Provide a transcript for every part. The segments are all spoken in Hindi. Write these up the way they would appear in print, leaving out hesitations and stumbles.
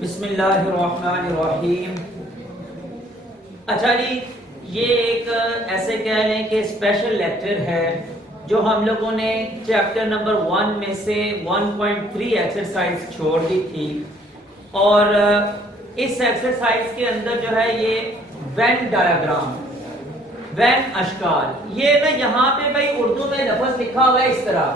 बिस्मिल्लाहिर्रहमानिर्रहीम। अच्छा जी, ये एक ऐसे कह लें कि स्पेशल लेक्चर है जो हम लोगों ने चैप्टर नंबर 1 में से 1.3 एक्सरसाइज छोड़ दी थी। और इस एक्सरसाइज के अंदर जो है ये वेन डायग्राम, वेन अशकाल, ये ना यहाँ पे भाई उर्दू में लफ्ज लिखा हुआ है इस तरह,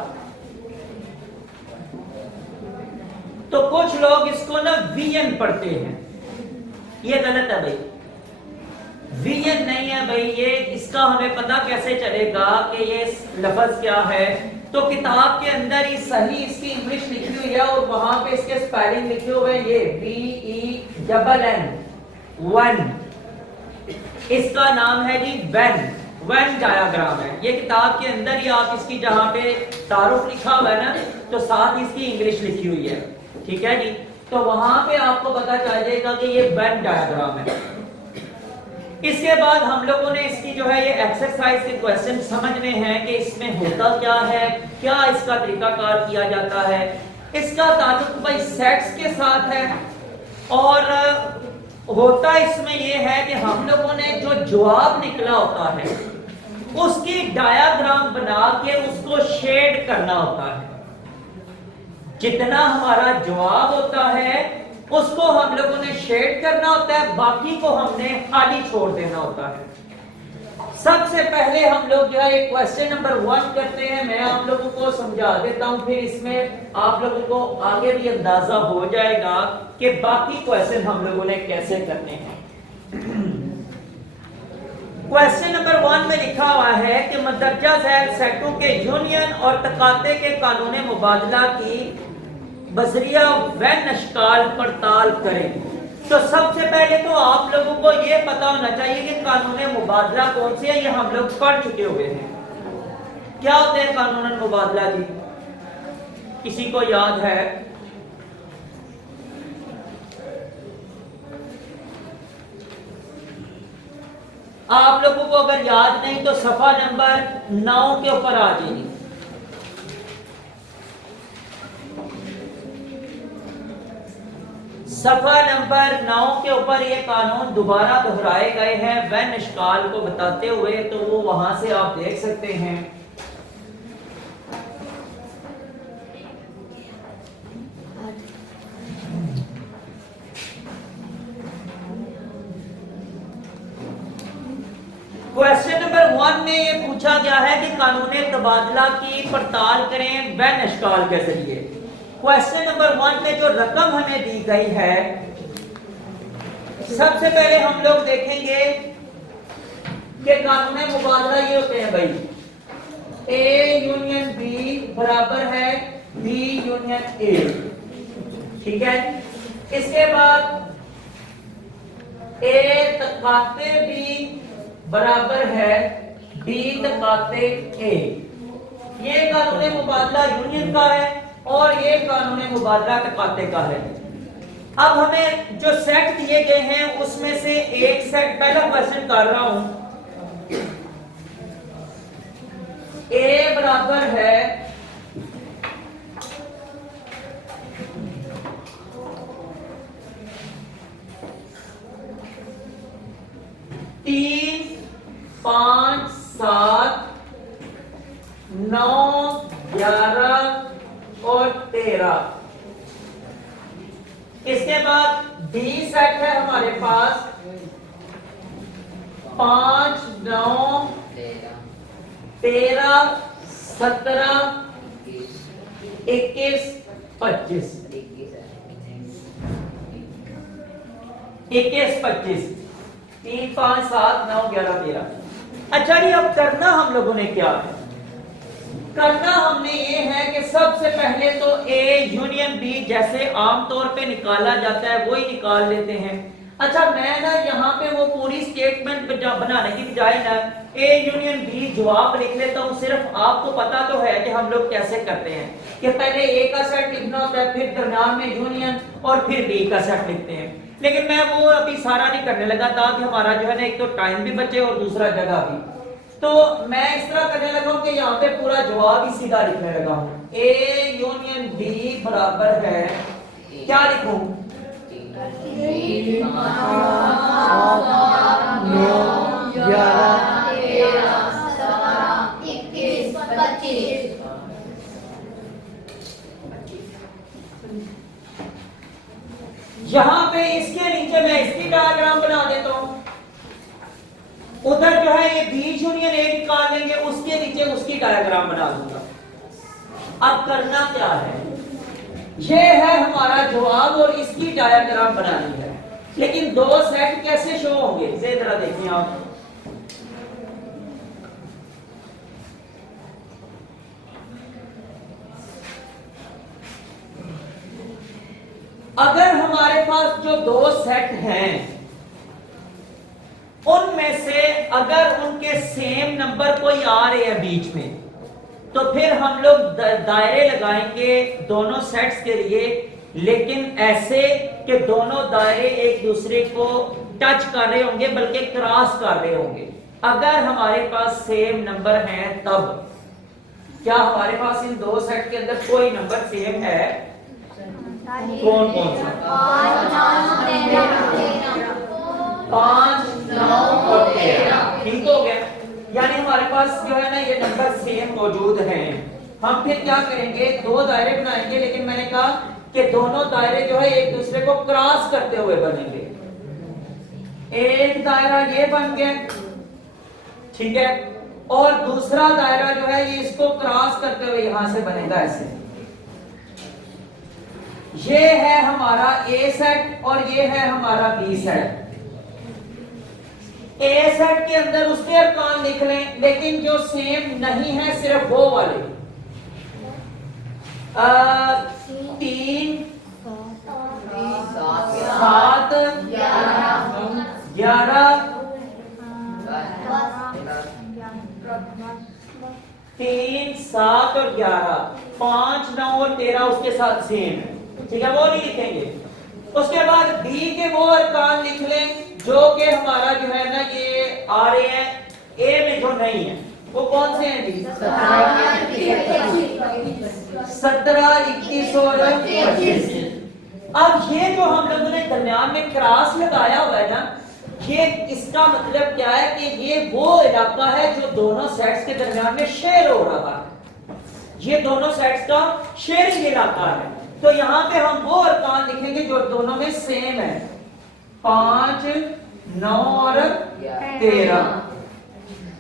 तो कुछ लोग इसको ना वीएन पढ़ते हैं। ये गलत है भाई, वीएन नहीं है भाई। ये इसका हमें पता कैसे चलेगा कि ये लफ्ज क्या है? तो किताब के अंदर ही सही इसकी इंग्लिश लिखी हुई है और वहां पे इसके स्पेलिंग लिखे हुए हैं, ये VENN, वन। इसका नाम है जी वेन, वेन डायग्राम है। ये किताब के अंदर ही आप इसकी जहां पे तारुफ लिखा हुआ है ना, तो साथ इसकी इंग्लिश लिखी हुई है, ठीक है जी। तो वहां पे आपको पता चल जाएगा कि ये वेन डायग्राम है। इसके बाद हम लोगों ने इसकी जो है ये एक्सरसाइज के क्वेश्चन समझने हैं कि इसमें होता क्या है, क्या इसका तरीकाकार किया जाता है। इसका ताल्लुक भाई सेट्स के साथ है और होता इसमें ये है कि हम लोगों ने जो जवाब निकला होता है उसकी डायग्राम बना के उसको शेड करना होता है। जितना हमारा जवाब होता है उसको हम लोगों ने शेड करना होता है, बाकी को हमने खाली छोड़ देना होता है। सबसे पहले हम लोग जो है क्वेश्चन नंबर 1 करते हैं। मैं आप लोगों को समझा देता हूं, फिर इसमें आप लोगों को आगे भी अंदाजा हो जाएगा कि बाकी क्वेश्चन हम लोगों ने कैसे करने हैं। क्वेश्चन नंबर 1 में लिखा हुआ है कि मदरजा झैल सेटों के यूनियन और तकाते के कानून मुबादला की बजरिया वेन अशकाल पड़ताल करें। तो सबसे पहले तो आप लोगों को ये पता होना चाहिए कि कानून मुबादला कौन से है। ये हम लोग पढ़ चुके हुए हैं। क्या होते हैं कानून मुबादला जी? किसी को याद है? आप लोगों को अगर याद नहीं तो सफा नंबर 9 के ऊपर आ जाइए। सफा नंबर 9 के ऊपर ये कानून दोबारा दोहराए गए हैं वेन अशकाल को बताते हुए, तो वो वहां से आप देख सकते हैं। क्वेश्चन नंबर 1 में ये पूछा गया है कि कानून तबादला की पड़ताल करें वेन अशकाल के जरिए। क्वेश्चन नंबर 1 में जो रकम हमें दी गई है, सबसे पहले हम लोग देखेंगे कि कानून मुबादला ये होते हैं भाई, A यूनियन B बराबर है B यूनियन A, ठीक है। इसके बाद A तकाते B बराबर है B तकाते A। ये कानून मुबादला यूनियन का है और ये कानून मुबादला तकाते का है। अब हमें जो सेट दिए गए हैं उसमें से एक सेट, पहला क्वेश्चन कर रहा हूं, A बराबर है तीन, 5, 7, 9, 11 और 13। इसके बाद B सेट है हमारे पास 5, 9, 13, 17, 21, 25, 3, 5, 7, 9, 11, 13। अच्छा जी, अब करना हम लोगों ने क्या है? करना हमने ये है कि सबसे पहले तो A यूनियन B जैसे आमतौर पे निकाला जाता है वही निकाल लेते हैं। अच्छा, मैं ना यहाँ पे वो पूरी स्टेटमेंट बनाने की बजाय ना A यूनियन B जवाब लिख लेता हूँ। सिर्फ आपको पता तो है कि हम लोग कैसे करते हैं कि पहले A का सेट लिखना होता है, फिर दरम्यान में यूनियन और फिर B का सेट लिखते हैं। लेकिन मैं वो अभी सारा नहीं करने लगा ताकि हमारा जो है ना एक तो टाइम भी बचे और दूसरा जगह भी। तो मैं इस तरह करने लगा हूं कि यहाँ पे पूरा जवाब ही सीधा लिखने लगा हूं। A यूनियन B बराबर है, क्या लिखूं? यहां पे इसके नीचे मैं इसकी डायग्राम बना देता हूं। उधर जो है ये बी यूनियन ए निकाल लेंगे, उसके नीचे उसकी डायग्राम बना दूंगा। अब करना क्या है, ये है हमारा जवाब और इसकी डायग्राम बनानी है। लेकिन दो सेट कैसे शो होंगे, इसे जरा देखिए आप। अगर हमारे पास जो दो सेट हैं उनमें से अगर उनके सेम नंबर कोई आ रहे हैं बीच में, तो फिर हम लोग दायरे लगाएंगे दोनों सेट्स के लिए, लेकिन ऐसे कि दोनों दायरे एक दूसरे को टच कर रहे होंगे, बल्कि क्रॉस कर रहे होंगे। अगर हमारे पास सेम नंबर हैं तब। क्या हमारे पास इन दो सेट के अंदर कोई नंबर सेम है? कौन कौन सा? 5, 9 और 13। ठीक हो गया। यानी हमारे पास जो है ना ये नंबर सेम मौजूद हैं। हम फिर क्या करेंगे, दो दायरे बनाएंगे, लेकिन मैंने कहा कि दोनों दायरे जो है एक दूसरे को क्रॉस करते हुए बनेंगे। एक दायरा ये बन गया, ठीक है, और दूसरा दायरा जो है ये इसको क्रॉस करते हुए यहां से बनेगा ऐसे। ये है हमारा ए सेट और ये है हमारा बी सेट। ए सेट के अंदर उसके अरकान लिख लें, लेकिन जो सेम नहीं है सिर्फ वो वाले 3, 7, 11, 3, 7 और 11, 5, 9 और 13 उसके साथ सेम है। ठीक है, वो नहीं लिखेंगे। उसके बाद बी के वो अरकान लिख लें जो कि हमारा जो है ना ये आ रहे हैं ए में जो नहीं है। वो कौन से हैं जी? 17, 21 और 25। अब ये जो हम लोगों ने दरमियान में क्रॉस लगाया हुआ है ना, ये इसका मतलब क्या है कि ये वो इलाका है जो दोनों सेट्स के दरमियान में शेयर हो रहा है। ये दोनों सेट्स का शेयरिंग इलाका है। तो यहां पे हम वो अरकान लिखेंगे जो दोनों में सेम है। 5, 9 और 13।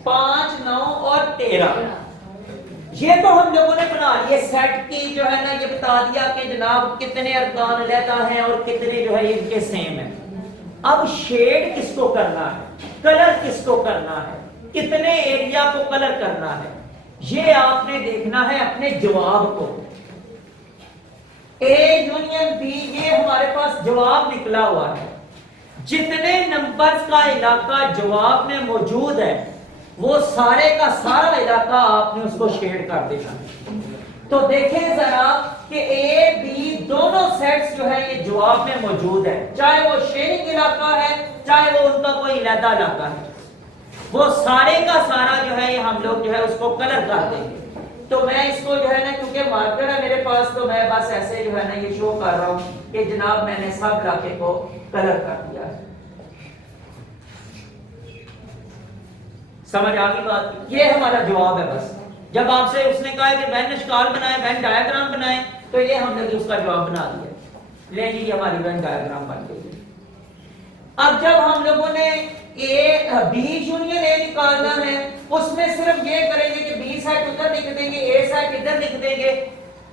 5, 9 और 13। ये तो हम लोगों ने बना लिए सेट की जो है ना, ये बता दिया कि जनाब कितने अरकान लेता है और कितने जो है इनके सेम है। अब शेड किसको करना है, कलर किसको करना है, कितने एरिया को कलर करना है, ये आपने देखना है अपने जवाब को। ए यूनियन बी, ये हमारे पास जवाब निकला हुआ है। जितने नंबर्स का इलाका जवाब में मौजूद है वो सारे का सारा इलाका आपने उसको शेड कर देना। तो देखें जरा कि ए बी दोनों सेट्स जो है ये जवाब में मौजूद है, चाहे वो शेयरिंग इलाका है चाहे वो उनका कोई अलग इलाका है, वो सारे का सारा जो है ये हम लोग जो है उसको कलर कर देंगे। तो मैं इसको जो है ना, क्योंकि मार्कर है मेरे पास, तो मैं बस ऐसे जो है ना ये शो कर रहा हूं कि जनाब मैंने सब इलाके को कलर कर दिया है। समझ आ गई बात? ये हमारा जवाब है। बस जब आपसे उसने कहा कि वेन इश्काल बनाए, वेन डायग्राम बनाए, तो ये हमने भी उसका जवाब बना दिया। ले लीजिए हमारी वेन डायग्राम बन गई। अब जब हम लोगों ने ए बी यूनियन ए निकालना है, उसमें सिर्फ ये करेंगे कि बी सेट उधर लिख देंगे, ए सेट इधर लिख देंगे,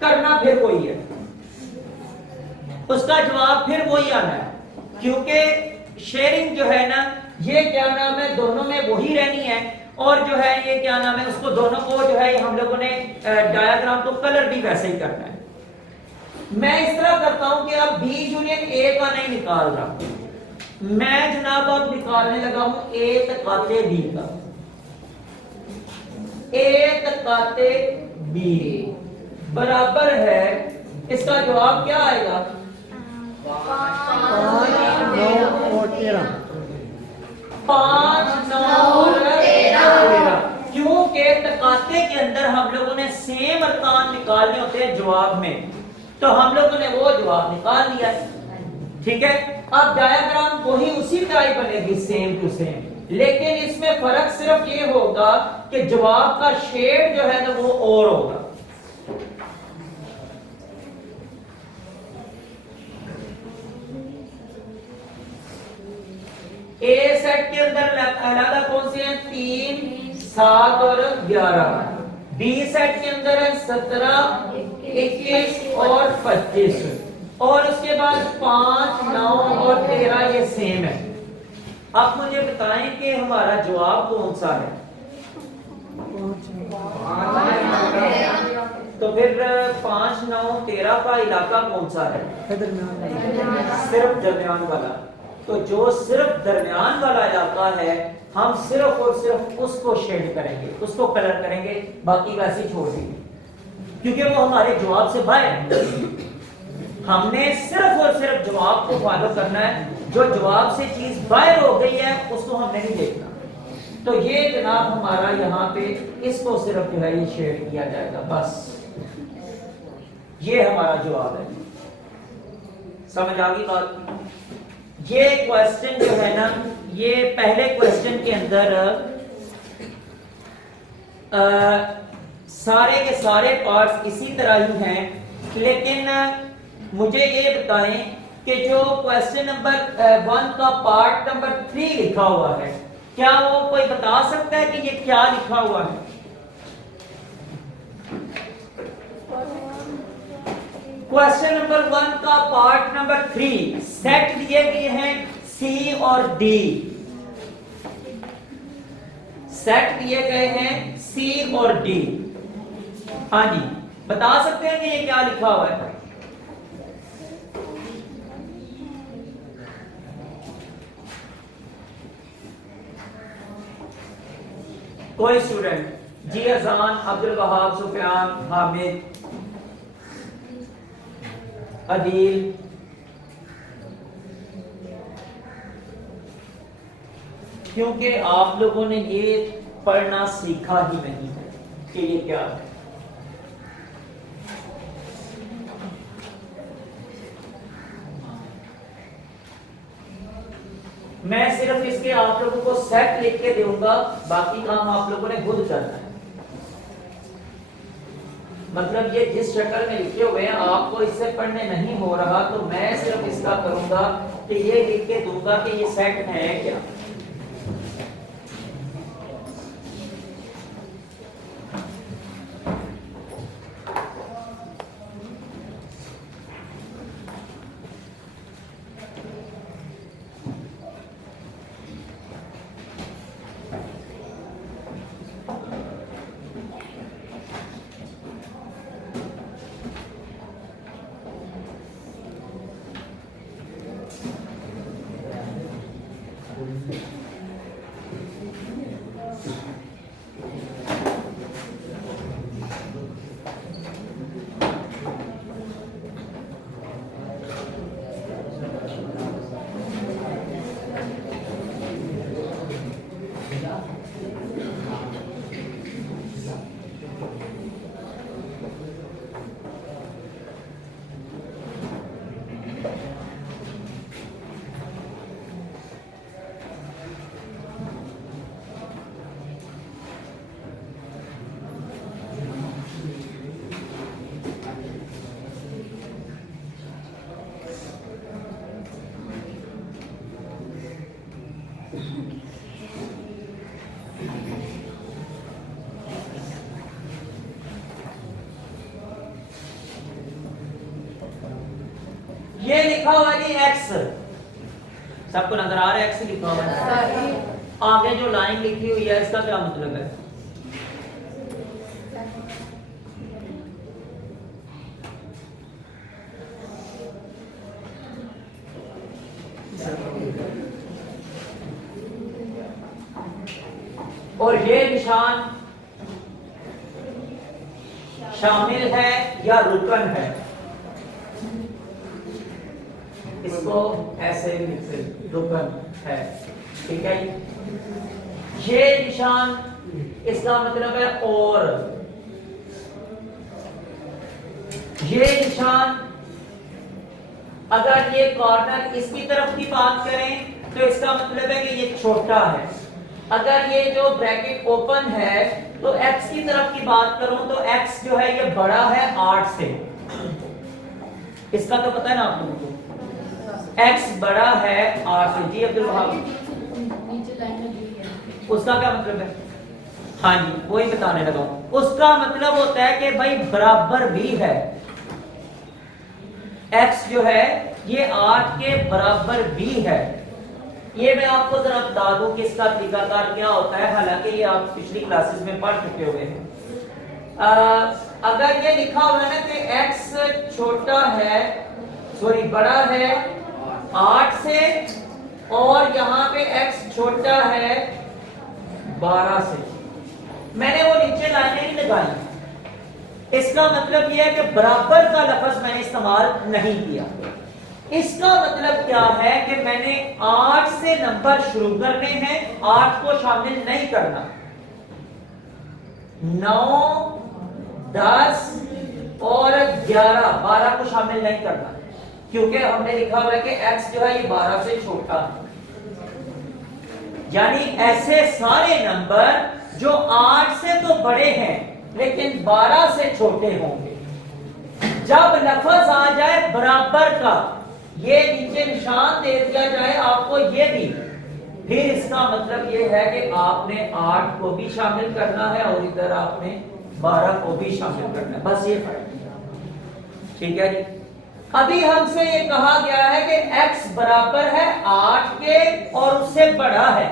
करना फिर वही है, उसका जवाब फिर वही आना है। क्योंकि शेयरिंग जो है ना, ये क्या नाम है, दोनों में वही रहनी है, और जो है ये क्या नाम है, उसको दोनों को जो है हम लोगों ने डायग्राम को कलर भी वैसे ही करना है। मैं इस तरह करता हूं कि अब बी यूनियन ए का नहीं निकाल रहा, मैं जनाब अब निकालने लगा हूं ए तकाते बी का। ए तकाते बी बराबर है, इसका जवाब क्या आएगा? 5, 9 और 13। 5, 9 और 13। क्योंकि तकाते के अंदर हम लोगों ने सेम अरकान निकालने होते हैं जवाब में, तो हम लोगों ने वो जवाब निकाल लिया है। ठीक है। अब डायग्राम वही उसी तरह बनेगी, सेम टू सेम, लेकिन इसमें फर्क सिर्फ ये होगा कि जवाब का शेड जो है ना वो और होगा। ए सेट के अंदर अलग कौन से हैं? 3, 7 और 11। बी सेट के अंदर है 17, 21 और 25, और उसके बाद 5, 9 और 13 ये सेम है। अब मुझे बताएं कि हमारा जवाब कौन सा है। तो फिर 5, 9, 13 का इलाका कौन सा है? सिर्फ दरमियान वाला। तो जो सिर्फ दरमियान वाला इलाका है हम सिर्फ और सिर्फ उसको शेड करेंगे, उसको कलर करेंगे, बाकी वैसे छोड़ देंगे, क्योंकि वो हमारे जवाब से बाहर है। हमने सिर्फ और सिर्फ जवाब को फॉलो करना है, जो जवाब से चीज बाहर हो गई है उसको हमने नहीं देखना। तो ये जनाब हमारा यहाँ पे इसको सिर्फ जो है ये शेड किया जाएगा, बस ये हमारा जवाब है। समझ आ गई बात? ये क्वेश्चन जो है ना, ये पहले क्वेश्चन के अंदर सारे के सारे पार्ट्स इसी तरह ही हैं, लेकिन मुझे ये बताएं कि जो क्वेश्चन नंबर 1 का पार्ट नंबर 3 लिखा हुआ है, क्या वो कोई बता सकता है कि ये क्या लिखा हुआ है? क्वेश्चन नंबर 1 का पार्ट नंबर 3 सेट दिए गए हैं सी और डी, सेट दिए गए हैं सी और डी। हाँ जी, बता सकते हैं कि ये क्या लिखा हुआ है? कोई स्टूडेंट? जी अजान, अब्दुल वहाब, सुफियान, हामिद, अदील, क्योंकि आप लोगों ने ये पढ़ना सीखा ही नहीं है कि ये क्या है। मैं सिर्फ इसके आप लोगों को सेट लिख के दूंगा, बाकी काम आप लोगों ने खुद करना है। मतलब ये जिस शक्ल में लिखे हुए हैं आपको इससे पढ़ने नहीं हो रहा, तो मैं सिर्फ इसका करूंगा कि ये लिख के दूंगा कि ये सेट है क्या। ये लिखा हुआ है एक्स, सबको नजर आ रहा है एक्स लिखा हुआ है। आगे जो लाइन लिखी हुई है इसका क्या मतलब है? और ये निशान शामिल है या रुकन है, इसको ऐसे रुकन है, ठीक है। ये निशान इसका मतलब है और, ये निशान अगर ये कॉर्नर इसकी तरफ की बात करें तो इसका मतलब है कि ये छोटा है। अगर ये जो ब्रैकेट ओपन है तो x की तरफ की बात करूं तो x जो है ये बड़ा है 8 से। इसका तो पता है ना आप लोगों को, x बड़ा है 8 से। जी अब्दुल वहाब, उसका क्या मतलब है? हाँ जी, वही बताने लगा हूं। उसका मतलब होता है कि भाई बराबर भी है, x जो है ये 8 के बराबर भी है। ये मैं आपको जरा बता दूं कि इसका तरीकाकार क्या होता है, हालांकि ये आप पिछली क्लासेस में पढ़ चुके हुए हैं। अगर ये लिखा हुआ है ना कि x छोटा है, सॉरी बड़ा है 8 से, और यहां पे x छोटा है 12 से, मैंने वो नीचे लाइनें नहीं लगाई। इसका मतलब यह है कि बराबर का लफ्ज मैंने इस्तेमाल नहीं किया। इसका मतलब क्या है कि मैंने 8 से नंबर शुरू करने हैं, 8 को शामिल नहीं करना। 9, 10 और 11, 12 को शामिल नहीं करना, क्योंकि हमने लिखा हुआ है कि x जो है ये 12 से छोटा है। यानी ऐसे सारे नंबर जो 8 से तो बड़े हैं लेकिन 12 से छोटे होंगे। जब लफ्ज आ जाए बराबर का, ये नीचे निशान दे दिया जाए आपको ये भी, फिर इसका मतलब ये है कि आपने 8 को भी शामिल करना है और इधर आपने 12 को भी शामिल करना है, बस ये फर्क है। ठीक है जी। अभी हमसे ये कहा गया है कि x बराबर है 8 के और उससे बड़ा है,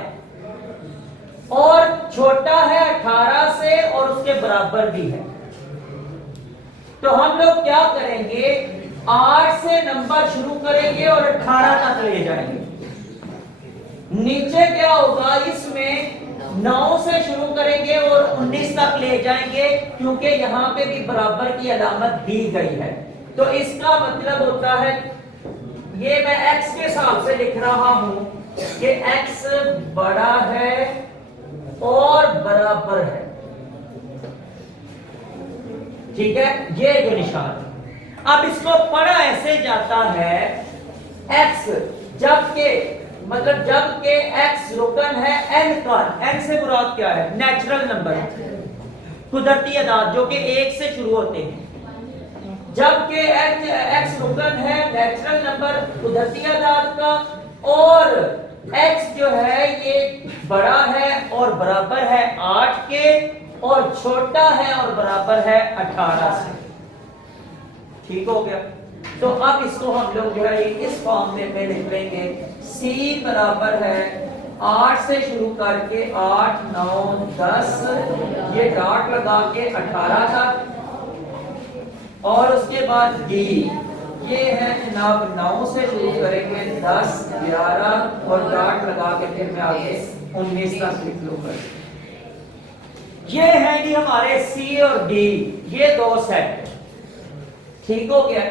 और छोटा है 18 से और उसके बराबर भी है। तो हम लोग क्या करेंगे, 8 से नंबर शुरू करेंगे और 18 तक ले जाएंगे। नीचे क्या होगा, इसमें 9 से शुरू करेंगे और 19 तक ले जाएंगे, क्योंकि यहां पे भी बराबर की अलामत दी गई है। तो इसका मतलब होता है, ये मैं x के हिसाब से लिख रहा हूं कि x बड़ा है और बराबर है। ठीक है, ये जो निशान। अब इसको पढ़ा ऐसे जाता है, x जबकि मतलब जबकि x रुकन है n का, n से मुराद क्या है? नेचुरल नंबर, कुदरती अदाद जो कि 1 से शुरू होते हैं। जबकि x रुकन है नेचुरल नंबर कुदरती अदाद का, और x जो है ये बड़ा है और बराबर है 8 के, और छोटा है और बराबर है 18 से। ठीक हो गया। तो अब इसको हम लोग जो है इस फॉर्म में लिख लेंगे, c बराबर है 8 से शुरू करके 8, 9, 10, ये डॉट लगा के 18 तक, और उसके बाद d ये है जनाब 9 से शुरू करेंगे 10, 11 और डॉट लगा के फिर मैं आगे 19 तक लिख लूंगा। ये है जी हमारे C और D, ये दो सेट। ठीक हो गया।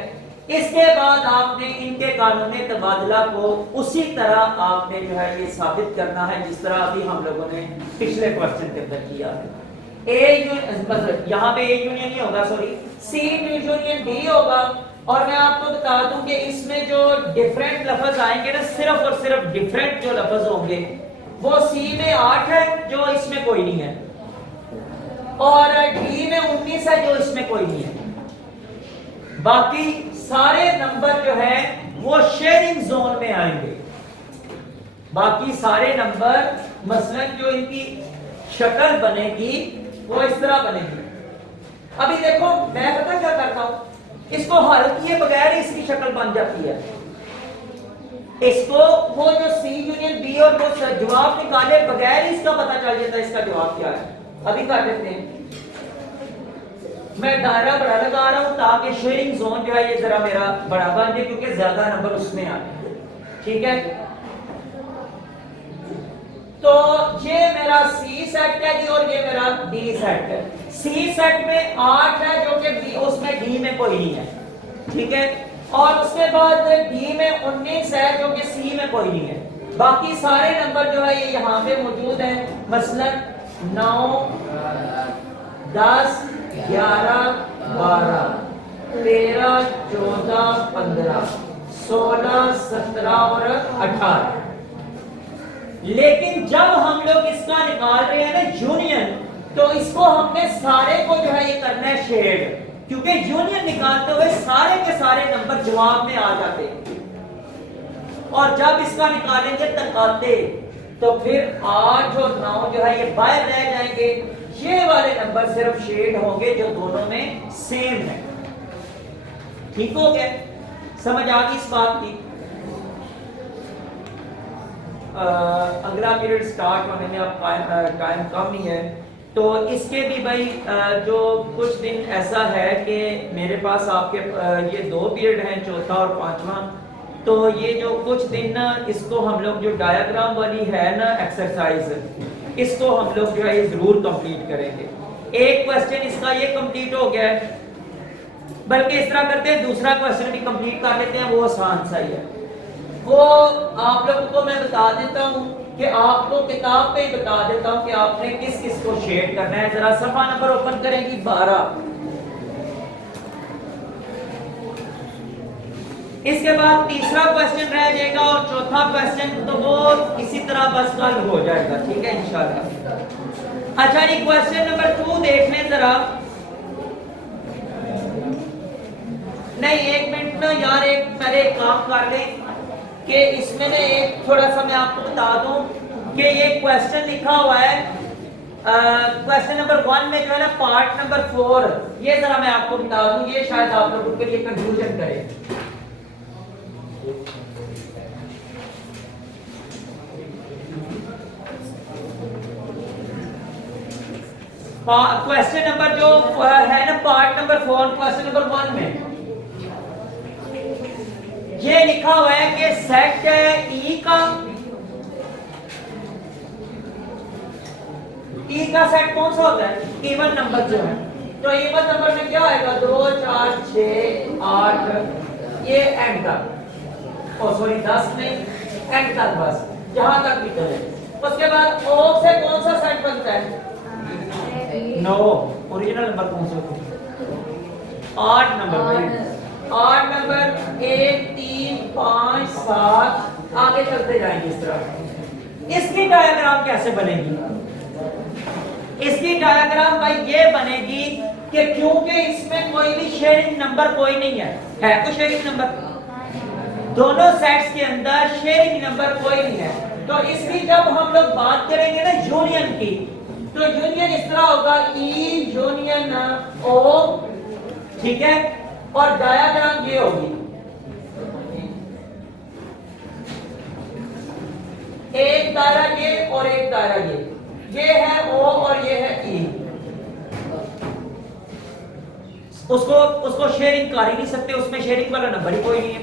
इसके बाद आपने इनके कानूनी तबादला को उसी तरह आपने जो है ये साबित करना है जिस तरह अभी हम लोगों ने पिछले क्वेश्चन के अंदर किया है। मतलब यहाँ पे A यूनियन नहीं होगा, सॉरी C यूनियन D होगा। और मैं आपको बता दूं कि इसमें जो डिफरेंट लफ्ज आएंगे ना, सिर्फ और सिर्फ डिफरेंट जो लफ्ज होंगे वो C में 8 है जो इसमें कोई नहीं है, और D में 19 है जो इसमें कोई नहीं है। बाकी सारे नंबर जो है वो शेयरिंग जोन में आएंगे। बाकी सारे नंबर मसलन जो इनकी शक्ल बनेगी वो इस तरह बनेगी। अभी देखो मैं पता क्या करता हूं, इसको हल किए बगैर इसकी शक्ल बन जाती है। इसको वो जो C यूनियन B और वो जवाब निकाले बगैर इसका पता चल जाता है इसका जवाब क्या है। अभी कर देते हैं, मैं दायरा बड़ा लगा रहा हूं ताकि शेयरिंग जोन जो है ये जरा मेरा बड़ा बन जाए, क्योंकि ज्यादा नंबर उसमें आ रहे। ठीक है, तो ये मेरा C सेट है और ये मेरा D सेट है। C सेट में 8 है जो कि उसमें D में कोई नहीं है। ठीक है, और उसके बाद D में 19 है जो कि C में कोई नहीं है। बाकी सारे नंबर जो है ये यहाँ पे मौजूद है, मसलन 9, 10, 11, 12, 13, 14, 15, 16, 17 और 18। लेकिन जब हम लोग इसका निकाल रहे हैं ना यूनियन, तो इसको हमने सारे को जो है ये करना है शेड, क्योंकि यूनियन निकालते हुए सारे के सारे नंबर जवाब में आ जाते हैं। और जब इसका निकालेंगे तकाते, तो फिर 8 और 9 जो है ये बाहर रह जाएंगे। ये वाले नंबर सिर्फ शेड होंगे जो दोनों में सेम है। ठीक हो गया? समझ आ गई इस बात की? अगला पीरियड स्टार्ट होने में अब टाइम कम ही है, तो इसके भी भाई जो कुछ दिन ऐसा है कि मेरे पास आपके ये 2 पीरियड हैं, चौथा और पांचवा। तो ये जो कुछ दिन ना, इसको हम लोग जो डायग्राम वाली है ना एक्सरसाइज, इसको हम लोग जो है ये जरूर कंप्लीट करेंगे। एक क्वेश्चन इसका ये कंप्लीट हो गया है, बल्कि इस तरह करते हैं दूसरा क्वेश्चन भी कंप्लीट कर लेते हैं, वो आसान सा ही है। वो आप लोगों को मैं बता देता हूँ कि आपको किताब पे ही बता देता हूँ कि आपने किस किस को शेड करना है। जरा सफा नंबर ओपन करेंगी 12। इसके बाद तीसरा क्वेश्चन रह जाएगा और चौथा क्वेश्चन तो वो इसी तरह बस कल हो जाएगा, ठीक है इंशाल्लाह। अच्छा जी, क्वेश्चन नंबर 2 देख लें जरा। नहीं, एक मिनट ना यार, एक पहले एक काम कर लें कि इसमें ना एक थोड़ा सा मैं आपको बता दूं कि ये क्वेश्चन लिखा हुआ है क्वेश्चन नंबर 1 में जो है ना पार्ट नंबर 4, ये जरा मैं आपको बता दूं, ये शायद आप लोगों के लिए कंफ्यूजन करे। क्वेश्चन नंबर जो है ना पार्ट नंबर 4 क्वेश्चन नंबर 1 में ये लिखा हुआ है कि सेट ई का सेट कौन सा होता है? इवन नंबर जो है। तो इवन नंबर में क्या आएगा? 2, 4, 6, 8, ये एंड तक। ओ सॉरी 10 नहीं, एंड तक, बस जहां तक भी चले। उसके बाद ओ से कौन सा सेट बनता है? 9। ओरिजिनल नंबर कौन सा होता है? 8 नंबर भाई। 8 नंबर 1, 3, 5, 7 आगे चलते जाएंगे इस तरह। इसकी डायग्राम कैसे बनेगी? इसकी डायग्राम भाई ये बनेगी कि क्योंकि इसमें कोई भी शेयरिंग नंबर कोई नहीं है कोई शेयरिंग नंबर? दोनों सेट्स के अंदर शेयरिंग नंबर कोई नहीं है। तो इसकी जब हम लोग बात करेंगे ना यूनियन की, तो यूनियन इस तरह होगा, ई यूनियन ओ, ठीक है? और डायग्राम ये होगी, एक दायरा ये और एक दायरा ये है ओ और ये है ई। उसको शेयरिंग कर ही नहीं सकते, उसमें शेयरिंग वाला नंबर ही कोई नहीं है।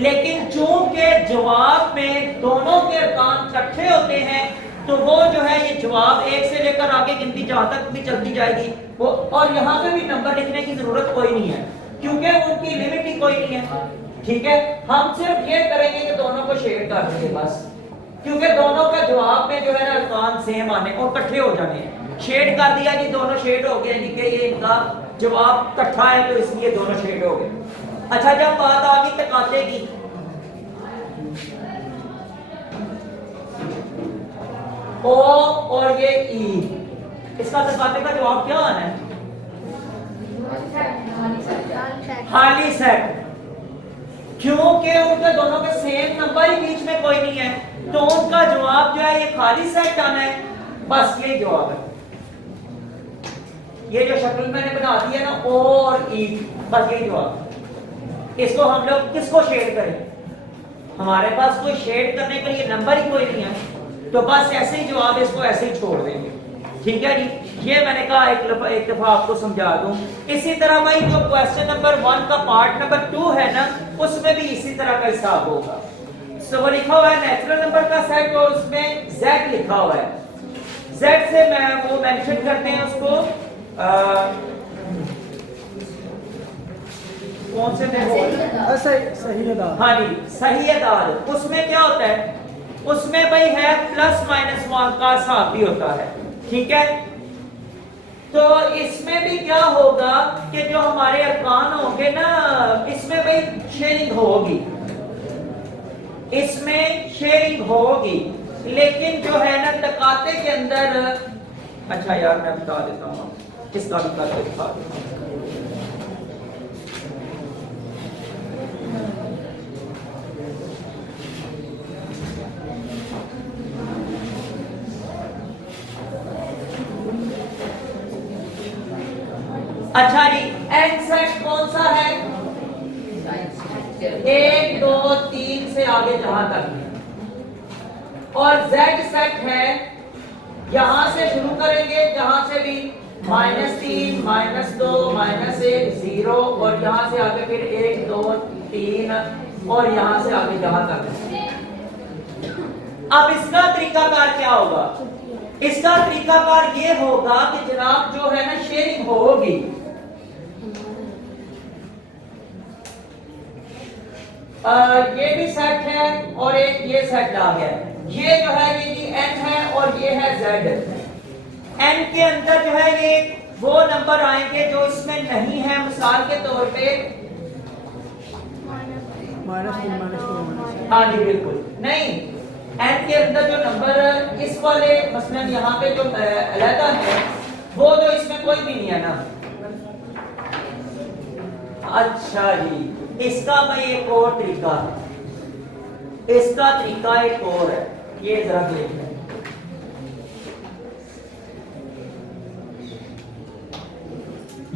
लेकिन चूंकि जवाब में दोनों के अरकान इकट्ठे होते हैं, तो वो जो है ये जवाब 1 से लेकर आगे गिनती जहां तक भी चलती जाएगी वो, और यहां पे भी नंबर लिखने की जरूरत कोई नहीं है क्योंकि उनकी लिमिट ही कोई नहीं है। ठीक है, हम सिर्फ ये करेंगे कि दोनों को शेड कर देंगे बस, क्योंकि दोनों का जवाब में जो है ना अरकान सेम आने और इकट्ठे हो जाने हैं। शेड कर दिया जी, दोनों शेड हो गए जी कि ये इनका जवाब इकट्ठा है तो इसलिए दोनों शेड हो गए। अच्छा, जब बात आ गई तकाते की, ओ और ये ई, इसका तकाते का जवाब क्या आना है? खाली सेट। क्योंकि उनके दोनों के सेम नंबर ही बीच में कोई नहीं है, तो उनका जवाब जो है ये खाली सेट आना है, बस यही जवाब है। ये जो शक्ल मैंने बना दी है ना ओ और ई, बस यही जवाब। इसको हम लोग किसको शेड करें? हमारे पास कोई शेड करने के लिए नंबर ही कोई नहीं है, तो बस ऐसे ही जवाब, इसको ऐसे ही छोड़ देंगे। ठीक है जी, ये मैंने कहा एक दफा आपको समझा दूं। इसी तरह भाई जो क्वेश्चन नंबर 1 का पार्ट नंबर 2 है ना, उसमें भी इसी तरह का हिसाब होगा। सो वो लिखा हुआ है नेचुरल नंबर का सेट और उसमें z लिखा हुआ है। z से मैं वो मेंशन करते हैं उसको कौन से सही अदाद। हाँ जी, सही अदाद। उसमें क्या होता है? उसमें भाई है प्लस माइनस 1 का हिसाब भी होता है। ठीक है, तो इसमें भी क्या होगा कि जो हमारे अरकान होंगे ना, इसमें भाई शेयरिंग होगी। इसमें शेयरिंग होगी, लेकिन जो है ना तकाते के अंदर, अच्छा यार मैं बता देता हूँ, इसका भी करके दिखा देता हूँ। अच्छा जी, एन सेट कौन सा है? 1 2 3 से आगे जहां तक, और जेड सेट है यहां से शुरू करेंगे, जहां से भी -3 -2 -1 0, और यहां से आगे फिर 1 2 3, और यहां से आगे जहां तक। अब इसका तरीकाकार क्या होगा? इसका तरीकाकार ये होगा कि जनाब जो है ना शेयरिंग होगी, ये भी सेट है और एक ये सेट आ गया, ये जो है ये जी n है और ये है z। n के अंदर जो है ये वो नंबर आएंगे जो इसमें नहीं है, मिसाल के तौर पे -3 हाँ जी बिल्कुल नहीं, n के अंदर जो नंबर इस वाले मसलन यहाँ पे जो अलहदा है वो तो इसमें कोई भी नहीं है ना। अच्छा जी, इसका भाई एक और तरीका है, इसका तरीका एक और है, ये जरा देख लें।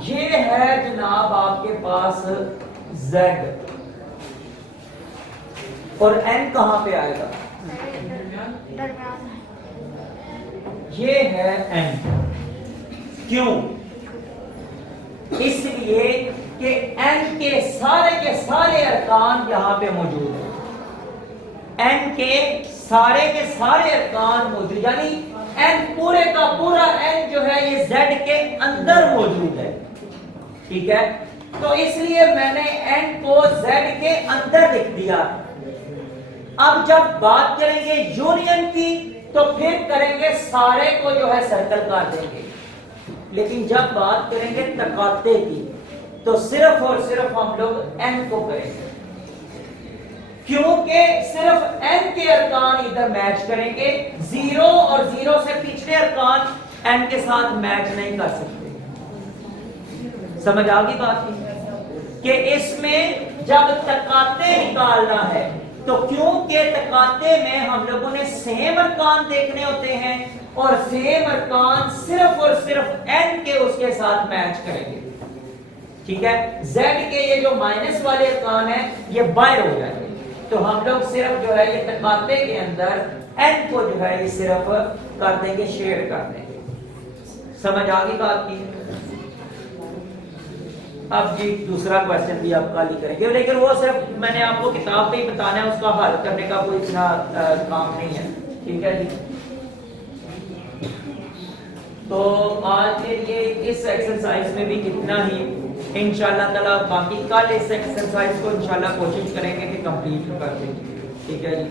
ये है जनाब आपके पास z, और n कहां पे आएगा? ये है n। क्यों? इसलिए कि n के सारे अरकान यहां पे मौजूद है, n के सारे अरकान मौजूद, यानी n पूरे का पूरा n जो है ये z के अंदर मौजूद है, ठीक है। तो इसलिए मैंने n को z के अंदर लिख दिया। अब जब बात करेंगे यूनियन की तो फिर करेंगे सारे को जो है सर्कल कर देंगे, लेकिन जब बात करेंगे तकाते की तो सिर्फ और सिर्फ हम लोग n को करेंगे, क्योंकि सिर्फ n के अरकान इधर मैच करेंगे, 0 और 0 से पिछले अरकान n के साथ मैच नहीं कर सकते। समझ आ गई बात कि इसमें जब तकाते निकालना है तो क्योंकि तकाते में हम लोगों ने सेम अरकान देखने होते हैं और सेम अरकान सिर्फ और सिर्फ n के उसके साथ मैच करेंगे, ठीक है। z के ये जो माइनस वाले अरकान है ये बाहर हो जाएंगे, तो हम लोग सिर्फ जो है ये तकाते के अंदर n को जो है ये सिर्फ कर देंगे, शेड कर देंगे। समझ आ गई बात की? अब जी दूसरा क्वेश्चन भी आप कल ही करेंगे, लेकिन वो सिर्फ मैंने आपको किताब पे ही बताना है, उसका हल करने का कोई इतना काम नहीं है, ठीक है जी। तो आज के लिए इस एक्सरसाइज में भी कितना ही, इंशाल्लाह ताला बाकी कल इस एक्सरसाइज को इंशाल्लाह कोशिश करेंगे कि कंप्लीट कर दें, ठीक है जी।